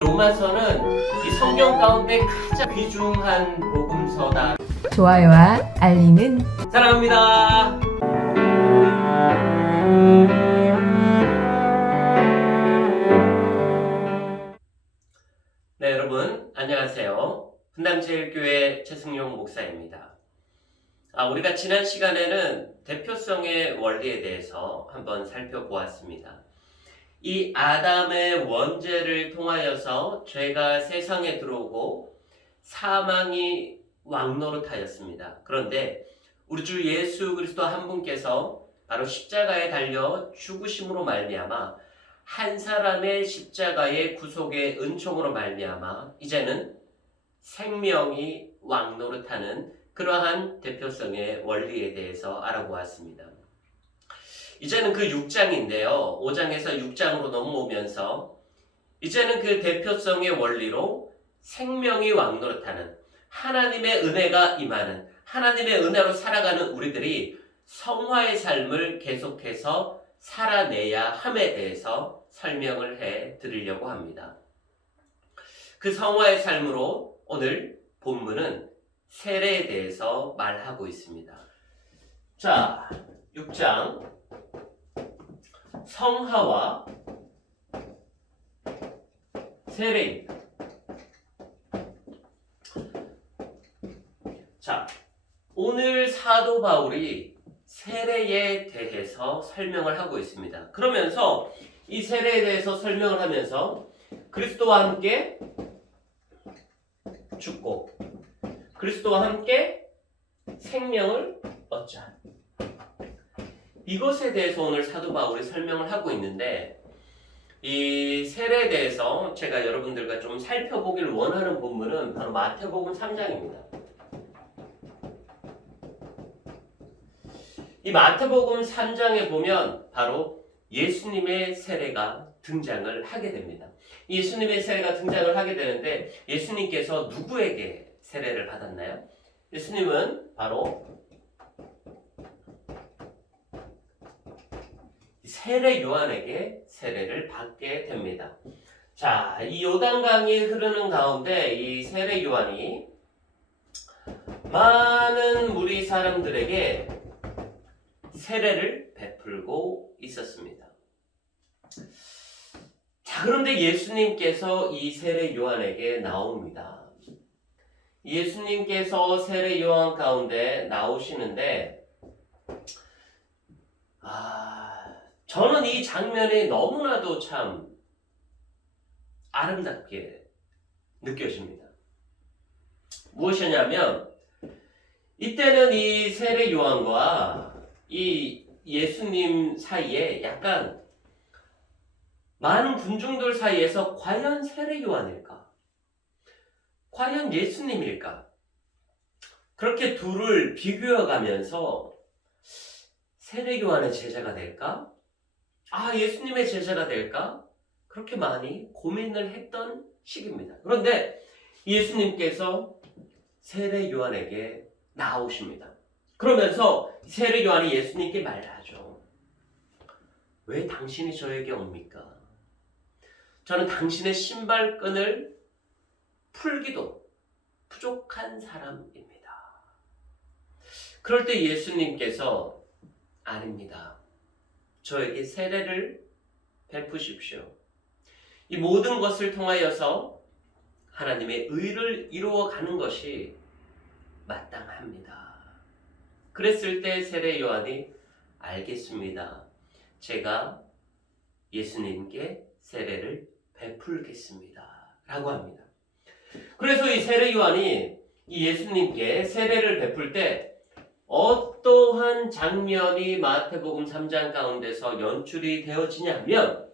로마서는 이 성경 가운데 가장 귀중한 복음서다. 좋아요와 알림은 사랑합니다. 네, 여러분 안녕하세요. 분당제일교회 최승용 목사입니다. 우리가 지난 시간에는 대표성의 원리에 대해서 한번 살펴보았습니다. 이 아담의 원죄를 통하여서 죄가 세상에 들어오고 사망이 왕노릇하였습니다. 그런데 우리 주 예수 그리스도 한 분께서 바로 십자가에 달려 죽으심으로 말미암아 한 사람의 십자가의 구속의 은총으로 말미암아 이제는 생명이 왕노릇하는 그러한 대표성의 원리에 대해서 알아보았습니다. 이제는 그 6장인데요. 5장에서 6장으로 넘어오면서 이제는 그 대표성의 원리로 생명이 왕노릇하는 하나님의 은혜가 임하는 하나님의 은혜로 살아가는 우리들이 성화의 삶을 계속해서 살아내야 함에 대해서 설명을 해 드리려고 합니다. 그 성화의 삶으로 오늘 본문은 세례에 대해서 말하고 있습니다. 자, 6장 성화와 세례입니다. 자, 오늘 사도 바울이 세례에 대해서 설명을 하고 있습니다. 그러면서 이 세례에 대해서 설명을 하면서 그리스도와 함께 죽고 그리스도와 함께 생명을 얻자. 이것에 대해서 오늘 사도 바울이 설명을 하고 있는데 이 세례에 대해서 제가 여러분들과 좀 살펴보길 원하는 본문은 바로 마태복음 3장입니다. 이 마태복음 3장에 보면 바로 예수님의 세례가 등장을 하게 됩니다. 예수님의 세례가 등장을 하게 되는데 예수님께서 누구에게 세례를 받았나요? 예수님은 바로 세례 요한에게 세례를 받게 됩니다. 자, 이 요단강이 흐르는 가운데 이 세례 요한이 많은 무리 사람들에게 세례를 베풀고 있었습니다. 자, 그런데 예수님께서 이 세례 요한에게 나옵니다. 예수님께서 세례 요한 가운데 나오시는데 저는 이 장면이 너무나도 참 아름답게 느껴집니다. 무엇이냐면 이때는 이 세례 요한과 이 예수님 사이에 약간 많은 군중들 사이에서 과연 세례 요한일까? 과연 예수님일까? 그렇게 둘을 비교해 가면서 세례 요한의 제자가 될까? 예수님의 제자가 될까? 그렇게 많이 고민을 했던 시기입니다. 그런데 예수님께서 세례 요한에게 나오십니다. 그러면서 세례 요한이 예수님께 말하죠. 왜 당신이 저에게 옵니까? 저는 당신의 신발끈을 풀기도 부족한 사람입니다. 그럴 때 예수님께서 아닙니다. 저에게 세례를 베푸십시오. 이 모든 것을 통하여서 하나님의 의를 이루어가는 것이 마땅합니다. 그랬을 때 세례 요한이 알겠습니다. 제가 예수님께 세례를 베풀겠습니다. 라고 합니다. 그래서 이 세례 요한이 이 예수님께 세례를 베풀 때 어떠한 장면이 마태복음 3장 가운데서 연출이 되어지냐면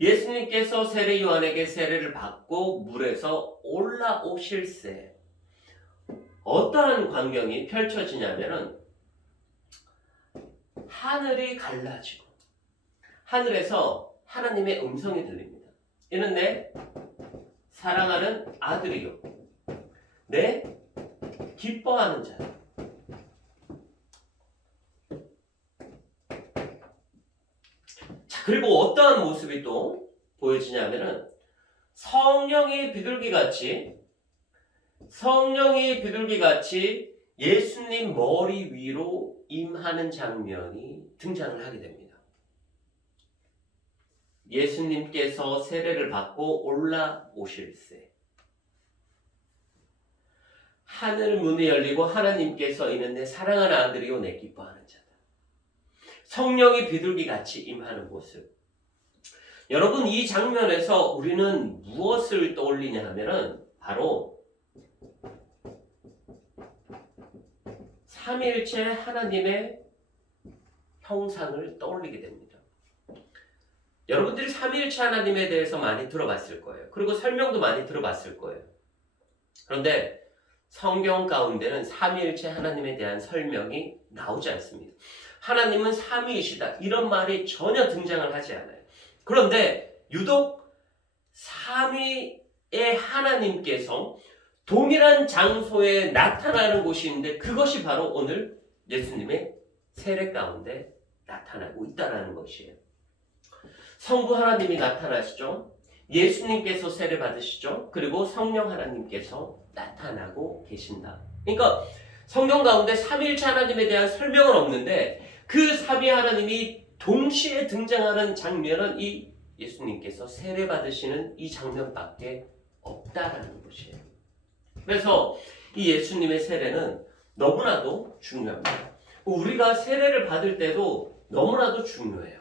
예수님께서 세례 요한에게 세례를 받고 물에서 올라오실새 어떠한 광경이 펼쳐지냐면은 하늘이 갈라지고 하늘에서 하나님의 음성이 들립니다. 이는 내 사랑하는 아들이요 내 기뻐하는 자다. 그리고 어떠한 모습이 또 보여지냐면은 성령이 비둘기같이 예수님 머리 위로 임하는 장면이 등장을 하게 됩니다. 예수님께서 세례를 받고 올라오실세 하늘 문이 열리고 하나님께서 이는 내 사랑하는 아들이요 내 기뻐하는 자다. 성령이 비둘기같이 임하는 모습. 여러분, 이 장면에서 우리는 무엇을 떠올리냐 하면은 바로 삼위일체 하나님의 형상을 떠올리게 됩니다. 여러분들이 삼위일체 하나님에 대해서 많이 들어봤을 거예요. 그리고 설명도 많이 들어봤을 거예요. 그런데 성경 가운데는 삼위일체 하나님에 대한 설명이 나오지 않습니다. 하나님은 삼위이시다 이런 말이 전혀 등장을 하지 않아요. 그런데 유독 삼위의 하나님께서 동일한 장소에 나타나는 곳이 있는데 그것이 바로 오늘 예수님의 세례 가운데 나타나고 있다는 것이에요. 성부 하나님이 나타나시죠. 예수님께서 세례 받으시죠. 그리고 성령 하나님께서 나타나고 계신다. 그러니까 성경 가운데 삼위일체 하나님에 대한 설명은 없는데 그 삼위 하나님이 동시에 등장하는 장면은 이 예수님께서 세례 받으시는 이 장면밖에 없다라는 것이에요. 그래서 이 예수님의 세례는 너무나도 중요합니다. 우리가 세례를 받을 때도 너무나도 중요해요.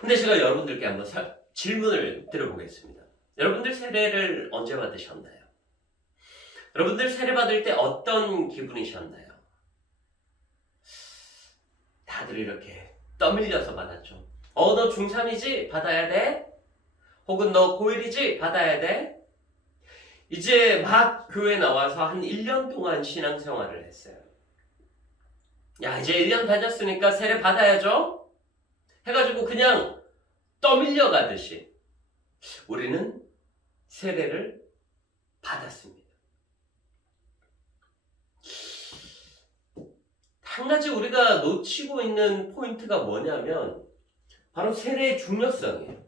근데 제가 여러분들께 한번 질문을 드려보겠습니다. 여러분들 세례를 언제 받으셨나요? 여러분들 세례 받을 때 어떤 기분이셨나요? 다들 이렇게 떠밀려서 받았죠. 너 중3이지? 받아야 돼? 혹은 너 고1이지? 받아야 돼? 이제 막 교회 나와서 한 1년 동안 신앙생활을 했어요. 야, 이제 1년 다녔으니까 세례 받아야죠? 해가지고 그냥 떠밀려 가듯이 우리는 세례를 받았습니다. 한 가지 우리가 놓치고 있는 포인트가 뭐냐면 바로 세례의 중요성이에요.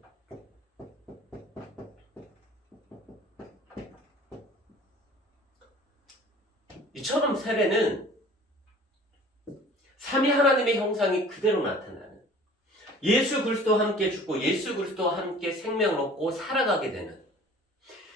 이처럼 세례는 삼위 하나님의 형상이 그대로 나타나는 예수 그리스도와 함께 죽고 예수 그리스도와 함께 생명을 얻고 살아가게 되는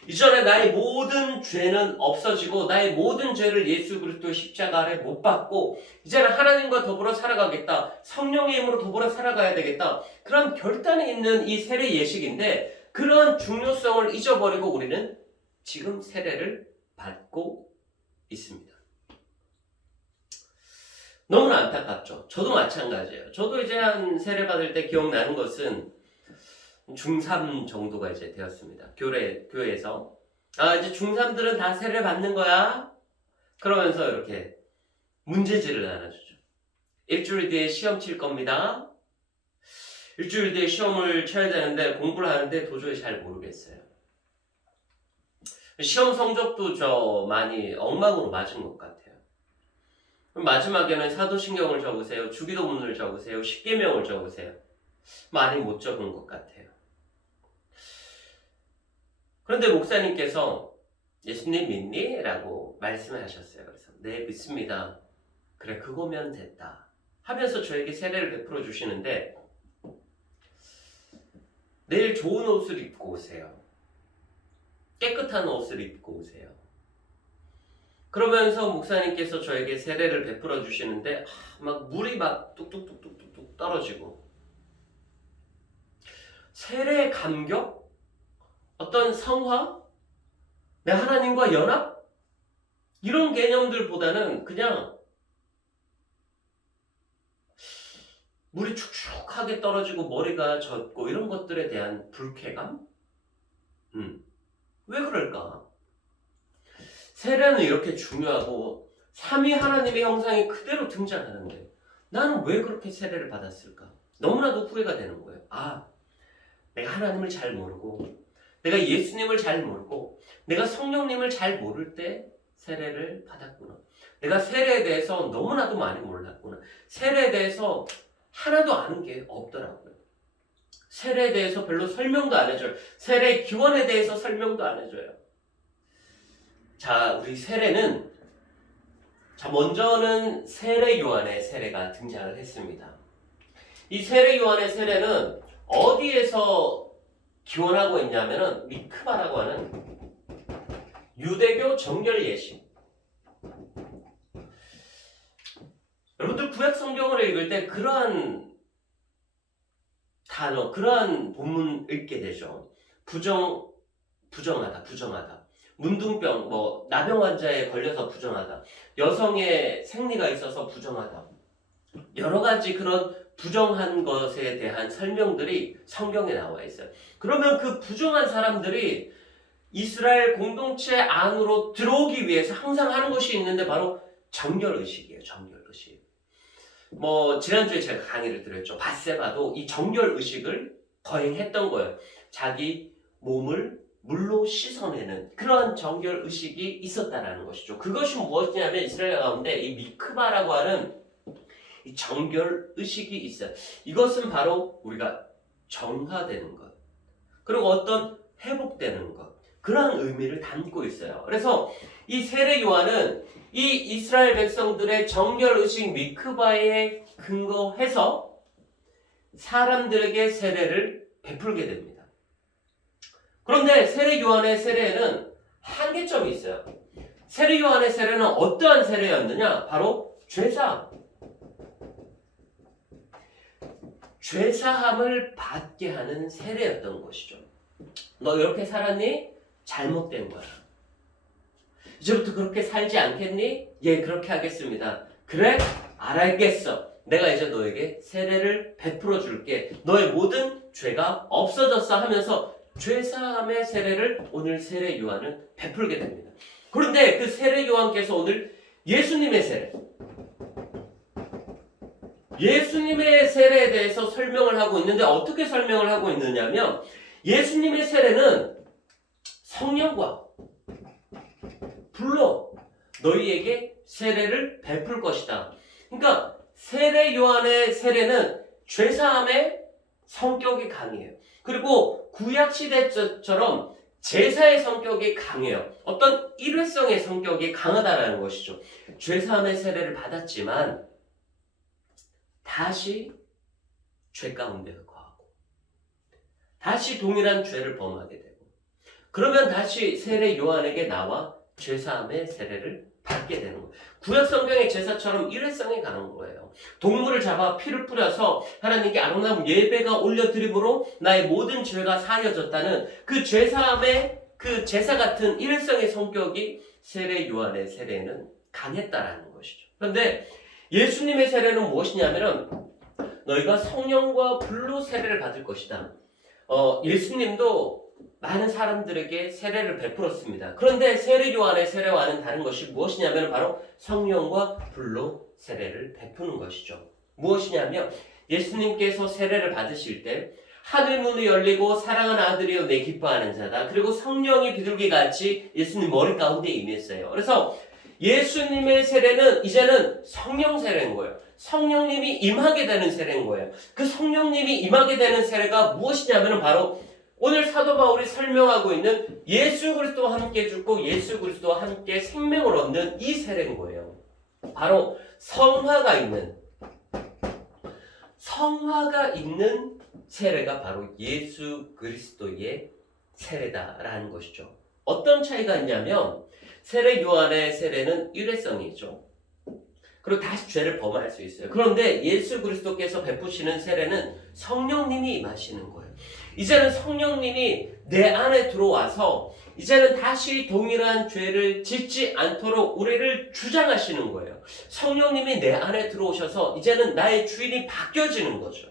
이전에 나의 모든 죄는 없어지고 나의 모든 죄를 예수 그리스도의 십자가 아래 못 박고 이제는 하나님과 더불어 살아가겠다. 성령의 힘으로 더불어 살아가야 되겠다. 그런 결단이 있는 이 세례 예식인데 그런 중요성을 잊어버리고 우리는 지금 세례를 받고 있습니다. 너무나 안타깝죠. 저도 마찬가지예요. 저도 이제 한 세례 받을 때 기억나는 것은 중3 정도가 이제 되었습니다. 교회에서. 이제 중3들은 다 세례 받는 거야? 그러면서 이렇게 문제지를 나눠주죠. 일주일 뒤에 시험 칠 겁니다. 일주일 뒤에 시험을 쳐야 되는데 공부를 하는데 도저히 잘 모르겠어요. 시험 성적도 저 많이 엉망으로 맞은 것 같아요. 마지막에는 사도신경을 적으세요. 주기도문을 적으세요. 십계명을 적으세요. 많이 못 적은 것 같아요. 그런데 목사님께서 예수님 믿니? 라고 말씀을 하셨어요. 그래서 네 믿습니다. 그래 그거면 됐다 하면서 저에게 세례를 베풀어 주시는데 내일 좋은 옷을 입고 오세요. 깨끗한 옷을 입고 오세요. 그러면서 목사님께서 저에게 세례를 베풀어 주시는데 막 물이 막 뚝뚝뚝뚝뚝 떨어지고 세례의 감격? 어떤 성화? 내 하나님과 연합? 이런 개념들보다는 그냥 물이 축축하게 떨어지고 머리가 젖고 이런 것들에 대한 불쾌감? 왜 그럴까? 세례는 이렇게 중요하고 삼위 하나님의 형상이 그대로 등장하는데 나는 왜 그렇게 세례를 받았을까? 너무나도 후회가 되는 거예요. 내가 하나님을 잘 모르고 내가 예수님을 잘 모르고 내가 성령님을 잘 모를 때 세례를 받았구나. 내가 세례에 대해서 너무나도 많이 몰랐구나. 세례에 대해서 하나도 아는 게 없더라고요. 세례에 대해서 별로 설명도 안 해줘요. 세례 기원에 대해서 설명도 안 해줘요. 자, 우리 세례는, 자, 먼저는 세례 요한의 세례가 등장을 했습니다. 이 세례 요한의 세례는 어디에서 기원하고 있냐면은 미크바라고 하는 유대교 정결 예식. 여러분들 구약 성경을 읽을 때 그러한 단어, 그러한 본문 읽게 되죠. 부정하다. 문둥병, 나병 환자에 걸려서 부정하다. 여성의 생리가 있어서 부정하다. 여러 가지 그런 부정한 것에 대한 설명들이 성경에 나와 있어요. 그러면 그 부정한 사람들이 이스라엘 공동체 안으로 들어오기 위해서 항상 하는 것이 있는데 바로 정결의식이에요. 정결의식. 지난주에 제가 강의를 드렸죠. 밧세바도 이 정결의식을 거행했던 거예요. 자기 몸을 물로 씻어내는 그런 정결의식이 있었다라는 것이죠. 그것이 무엇이냐면 이스라엘 가운데 이 미크바라고 하는 이 정결의식이 있어요. 이것은 바로 우리가 정화되는 것, 그리고 어떤 회복되는 것, 그러한 의미를 담고 있어요. 그래서 이 세례 요한은 이 이스라엘 백성들의 정결의식 미크바에 근거해서 사람들에게 세례를 베풀게 됩니다. 그런데 세례 요한의 세례에는 한계점이 있어요. 세례 요한의 세례는 어떠한 세례였느냐? 바로 죄사함을 받게 하는 세례였던 것이죠. 너 이렇게 살았니? 잘못된 거야. 이제부터 그렇게 살지 않겠니? 예, 그렇게 하겠습니다. 그래? 알겠어. 내가 이제 너에게 세례를 베풀어 줄게. 너의 모든 죄가 없어졌어 하면서 죄사함의 세례를 오늘 세례 요한은 베풀게 됩니다. 그런데 그 세례 요한께서 오늘 예수님의 세례에 대해서 설명을 하고 있는데 어떻게 설명을 하고 있느냐면 예수님의 세례는 성령과 불로 너희에게 세례를 베풀 것이다. 그러니까 세례 요한의 세례는 죄사함의 성격이 강해요. 그리고 구약시대처럼 제사의 성격이 강해요. 어떤 일회성의 성격이 강하다라는 것이죠. 죄사함의 세례를 받았지만 다시 죄 가운데 거하고 다시 동일한 죄를 범하게 되고 그러면 다시 세례 요한에게 나와 죄사함의 세례를 받게 되는 거예요. 구약 성경의 제사처럼 일회성이 강한 거예요. 동물을 잡아 피를 뿌려서 하나님께 아름다운 예배가 올려드림으로 나의 모든 죄가 사해졌다는 그 죄사함의 그 제사 같은 일회성의 성격이 세례 요한의 세례는 강했다라는 것이죠. 그런데 예수님의 세례는 무엇이냐면은 너희가 성령과 불로 세례를 받을 것이다. 예수님도 많은 사람들에게 세례를 베풀었습니다. 그런데 세례 요한의 세례와는 다른 것이 무엇이냐면 바로 성령과 불로 세례를 베푸는 것이죠. 무엇이냐면 예수님께서 세례를 받으실 때 하늘 문이 열리고 사랑하는 아들이여 내 기뻐하는 자다. 그리고 성령이 비둘기같이 예수님 머리 가운데 임했어요. 그래서 예수님의 세례는 이제는 성령 세례인 거예요. 성령님이 임하게 되는 세례인 거예요. 그 성령님이 임하게 되는 세례가 무엇이냐면 바로 오늘 사도 바울이 설명하고 있는 예수 그리스도와 함께 죽고 예수 그리스도와 함께 생명을 얻는 이 세례인 거예요. 바로 성화가 있는 세례가 바로 예수 그리스도의 세례다라는 것이죠. 어떤 차이가 있냐면 세례 요한의 세례는 일회성이죠. 그리고 다시 죄를 범할 수 있어요. 그런데 예수 그리스도께서 베푸시는 세례는 성령님이 임하시는 거예요. 이제는 성령님이 내 안에 들어와서 이제는 다시 동일한 죄를 짓지 않도록 우리를 주장하시는 거예요. 성령님이 내 안에 들어오셔서 이제는 나의 주인이 바뀌어지는 거죠.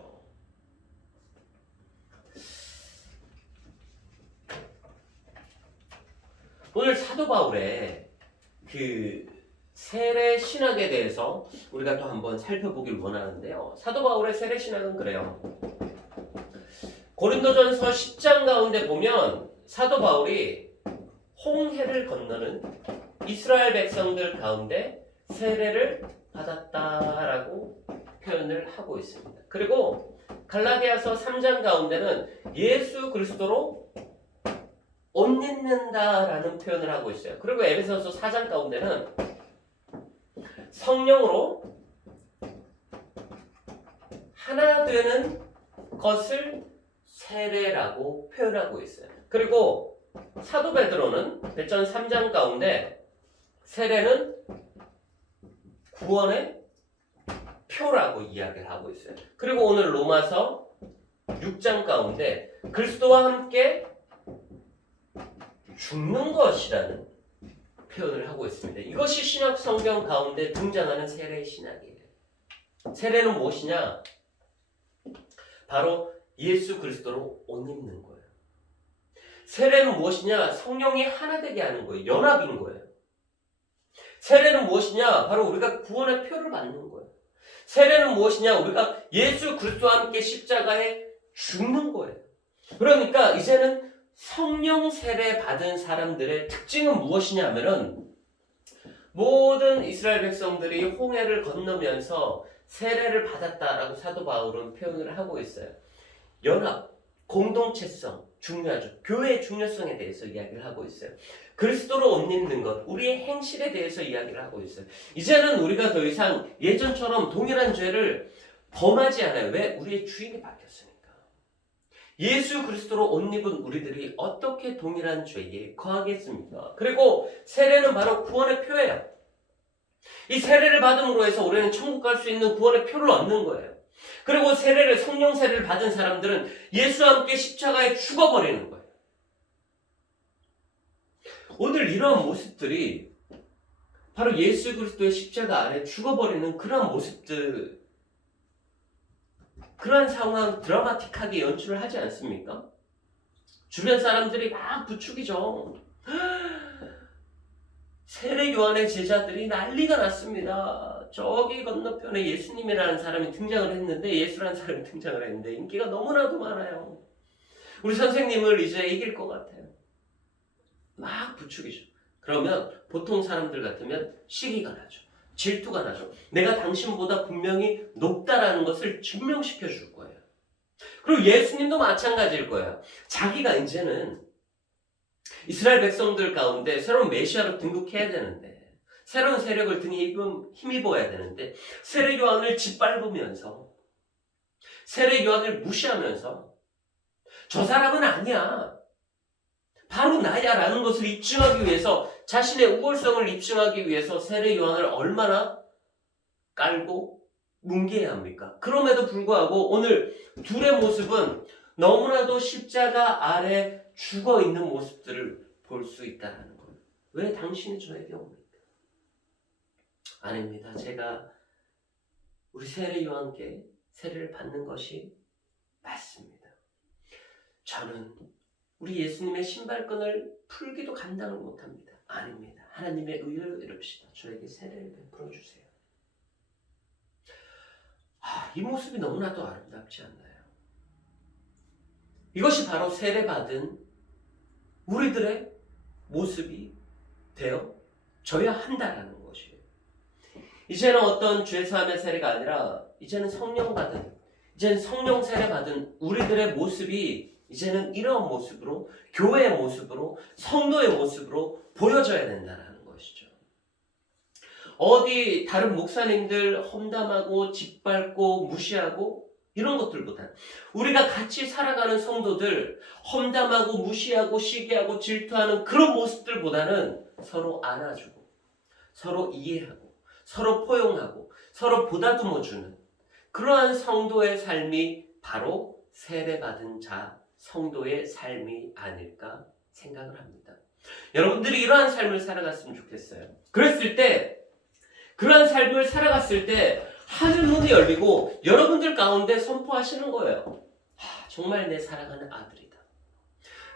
오늘 사도 바울의 그 세례 신학에 대해서 우리가 또 한번 살펴보길 원하는데요. 사도 바울의 세례 신학은 그래요. 고린도전서 10장 가운데 보면 사도 바울이 홍해를 건너는 이스라엘 백성들 가운데 세례를 받았다라고 표현을 하고 있습니다. 그리고 갈라디아서 3장 가운데는 예수 그리스도로 옷 입는다라는 표현을 하고 있어요. 그리고 에베소서 4장 가운데는 성령으로 하나 되는 것을 세례라고 표현하고 있어요. 그리고 사도 베드로는 베드로 3장 가운데 세례는 구원의 표라고 이야기를 하고 있어요. 그리고 오늘 로마서 6장 가운데 그리스도와 함께 죽는 것이라는 표현을 하고 있습니다. 이것이 신약 성경 가운데 등장하는 세례 신학이에요. 세례는 무엇이냐? 바로 예수 그리스도로 옷 입는 거예요. 세례는 무엇이냐? 성령이 하나 되게 하는 거예요. 연합인 거예요. 세례는 무엇이냐? 바로 우리가 구원의 표를 받는 거예요. 세례는 무엇이냐? 우리가 예수 그리스도와 함께 십자가에 죽는 거예요. 그러니까 이제는 성령 세례 받은 사람들의 특징은 무엇이냐 하면은 모든 이스라엘 백성들이 홍해를 건너면서 세례를 받았다라고 사도 바울은 표현을 하고 있어요. 연합, 공동체성 중요하죠. 교회의 중요성에 대해서 이야기를 하고 있어요. 그리스도로 옷 입는 것, 우리의 행실에 대해서 이야기를 하고 있어요. 이제는 우리가 더 이상 예전처럼 동일한 죄를 범하지 않아요. 왜? 우리의 주인이 바뀌었으니까. 예수 그리스도로 옷 입은 우리들이 어떻게 동일한 죄에 거하겠습니까? 그리고 세례는 바로 구원의 표예요. 이 세례를 받음으로 해서 우리는 천국 갈 수 있는 구원의 표를 얻는 거예요. 그리고 세례를, 성령 세례를 받은 사람들은 예수와 함께 십자가에 죽어버리는 거예요. 오늘 이러한 모습들이 바로 예수 그리스도의 십자가 안에 죽어버리는 그러한 모습들, 그러한 상황 드라마틱하게 연출을 하지 않습니까? 주변 사람들이 막 부추기죠. 세례 요한의 제자들이 난리가 났습니다. 저기 건너편에 예수님이라는 사람이 등장을 했는데, 예수라는 사람이 등장을 했는데 인기가 너무나도 많아요. 우리 선생님을 이제 이길 것 같아요. 막 부추기죠. 그러면 보통 사람들 같으면 시기가 나죠. 질투가 나죠. 내가 당신보다 분명히 높다라는 것을 증명시켜 줄 거예요. 그리고 예수님도 마찬가지일 거예요. 자기가 이제는 이스라엘 백성들 가운데 새로운 메시아로 등극해야 되는데, 새로운 세력을 등에 힘입어야 되는데, 세례 요한을 짓밟으면서, 세례 요한을 무시하면서 저 사람은 아니야, 바로 나야 라는 것을 입증하기 위해서, 자신의 우월성을 입증하기 위해서 세례 요한을 얼마나 깔고 뭉개야 합니까? 그럼에도 불구하고 오늘 둘의 모습은 너무나도 십자가 아래 죽어있는 모습들을 볼 수 있다는 거예요. 왜 당신이 저에게 옵니까? 아닙니다. 제가 우리 세례 요한께 세례를 받는 것이 맞습니다. 저는 우리 예수님의 신발끈을 풀기도 감당을 못합니다. 아닙니다. 하나님의 의를 이룹시다. 저에게 세례를 베풀어 주세요. 이 모습이 너무나도 아름답지 않나요? 이것이 바로 세례받은 우리들의 모습이 되어져야 한다라는 것이에요. 이제는 어떤 죄사함의 세례가 아니라 이제는 성령 세례 받은 우리들의 모습이 이제는 이러한 모습으로, 교회의 모습으로, 성도의 모습으로 보여져야 된다는 것이죠. 어디 다른 목사님들 험담하고 짓밟고 무시하고 이런 것들보다 우리가 같이 살아가는 성도들 험담하고 무시하고 시기하고 질투하는 그런 모습들보다는 서로 안아주고, 서로 이해하고, 서로 포용하고, 서로 보다듬어주는 그러한 성도의 삶이 바로 세례받은 자, 성도의 삶이 아닐까 생각을 합니다. 여러분들이 이러한 삶을 살아갔으면 좋겠어요. 그러한 삶을 살아갔을 때 하늘 문이 열리고 여러분들 가운데 선포하시는 거예요. 정말 내 사랑하는 아들이다.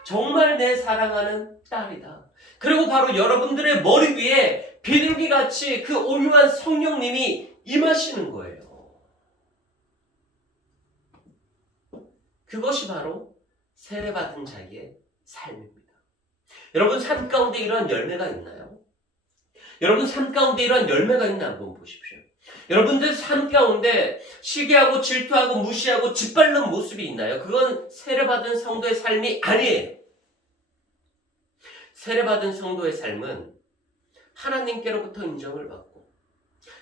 정말 내 사랑하는 딸이다. 그리고 바로 여러분들의 머리 위에 비둘기같이 그 온유한 성령님이 임하시는 거예요. 그것이 바로 세례받은 자의 삶입니다. 여러분 삶 가운데 이러한 열매가 있나요? 여러분 삶 가운데 이러한 열매가 있나 한번 보십시오. 여러분들 삶 가운데 시기하고 질투하고 무시하고 짓밟는 모습이 있나요? 그건 세례받은 성도의 삶이 아니에요. 세례받은 성도의 삶은 하나님께로부터 인정을 받고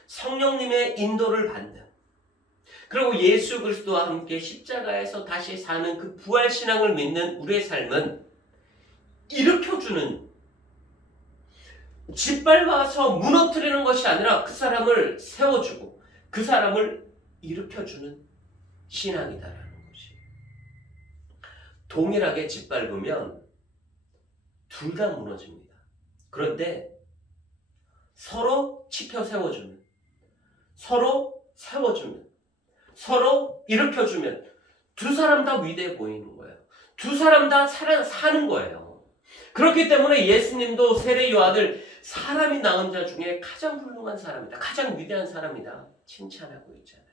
성령님의 인도를 받는, 그리고 예수 그리스도와 함께 십자가에서 다시 사는 그 부활신앙을 믿는 우리의 삶은 일으켜주는, 짓밟아서 무너뜨리는 것이 아니라 그 사람을 세워주고 그 사람을 일으켜주는 신앙이다라는 것이. 동일하게 짓밟으면 둘 다 무너집니다. 그런데 서로 치켜 세워주면, 서로 세워주면, 서로 일으켜주면 두 사람 다 위대해 보이는 거예요. 두 사람 다 사는 거예요. 그렇기 때문에 예수님도 세례 요한을 사람이 낳은 자 중에 가장 훌륭한 사람이다, 가장 위대한 사람이다 칭찬하고 있잖아요.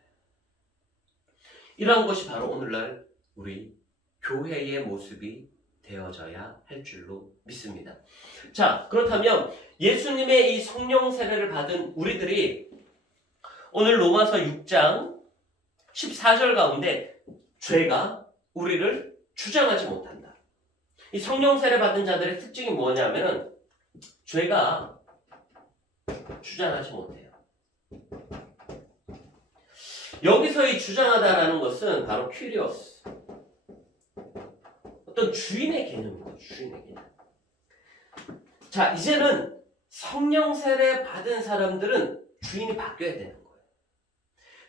이러한 것이 바로 오늘날 우리 교회의 모습이 되어져야 할 줄로 믿습니다. 자, 그렇다면 예수님의 이 성령 세례를 받은 우리들이 오늘 로마서 6장 14절 가운데 죄가 우리를 주장하지 못한다. 이 성령 세례 받은 자들의 특징이 뭐냐면은 죄가 주장하지 못해요. 여기서 이 주장하다라는 것은 바로 큐리오스, 어떤 주인의 개념이거든요. 주인의 개념. 자, 이제는 성령 세례 받은 사람들은 주인이 바뀌어야 되는 거예요.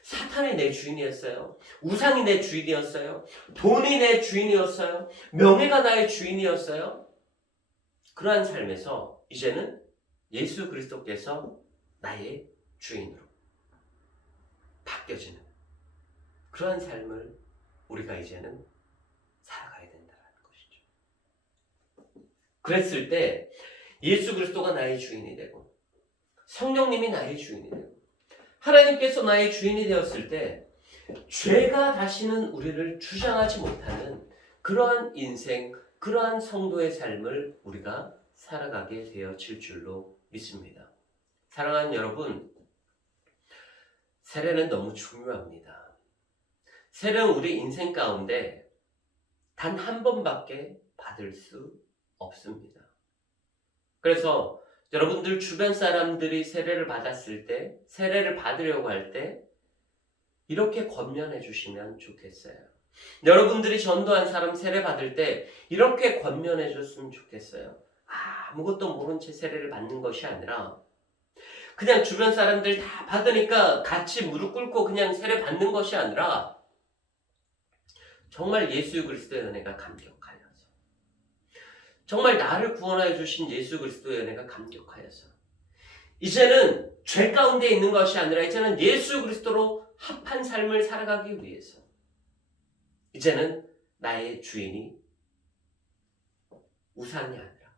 사탄이 내 주인이었어요. 우상이 내 주인이었어요. 돈이 내 주인이었어요. 명예가 나의 주인이었어요. 그러한 삶에서 이제는 예수 그리스도께서 나의 주인으로 바뀌어지는 그러한 삶을 우리가 이제는 살아가야 된다는 것이죠. 그랬을 때 예수 그리스도가 나의 주인이 되고 성령님이 나의 주인이 되고 하나님께서 나의 주인이 되었을 때 죄가 다시는 우리를 주장하지 못하는 그러한 인생, 그러한 성도의 삶을 우리가 살아가게 되어질 줄로 믿습니다. 사랑하는 여러분, 세례는 너무 중요합니다. 세례는 우리 인생 가운데 단 한 번밖에 받을 수 없습니다. 그래서 여러분들 주변 사람들이 세례를 받았을 때, 세례를 받으려고 할 때 이렇게 권면해 주시면 좋겠어요. 여러분들이 전도한 사람 세례 받을 때 이렇게 권면해 줬으면 좋겠어요. 아무것도 모른 채 세례를 받는 것이 아니라 그냥 주변 사람들 다 받으니까 같이 무릎 꿇고 그냥 세례 받는 것이 아니라 정말 예수 그리스도의 은혜가 감격하여서, 정말 나를 구원하여 주신 예수 그리스도의 은혜가 감격하여서 이제는 죄 가운데 있는 것이 아니라 이제는 예수 그리스도로 합한 삶을 살아가기 위해서 이제는 나의 주인이 우상이 아니라,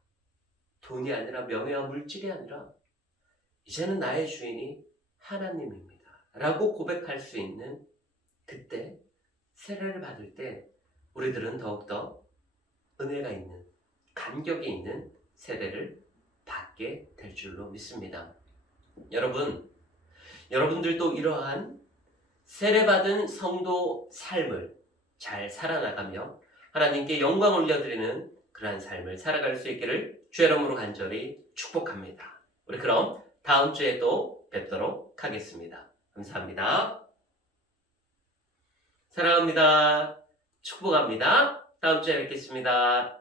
돈이 아니라, 명예와 물질이 아니라 이제는 나의 주인이 하나님입니다 라고 고백할 수 있는 그때 세례를 받을 때 우리들은 더욱더 은혜가 있는, 감격이 있는 세례를 받게 될 줄로 믿습니다. 여러분들도 이러한 세례받은 성도 삶을 잘 살아나가며 하나님께 영광 올려드리는 그러한 삶을 살아갈 수 있기를 주의 이름으로 간절히 축복합니다. 우리 그럼 다음 주에 또 뵙도록 하겠습니다. 감사합니다. 사랑합니다. 축복합니다. 다음 주에 뵙겠습니다.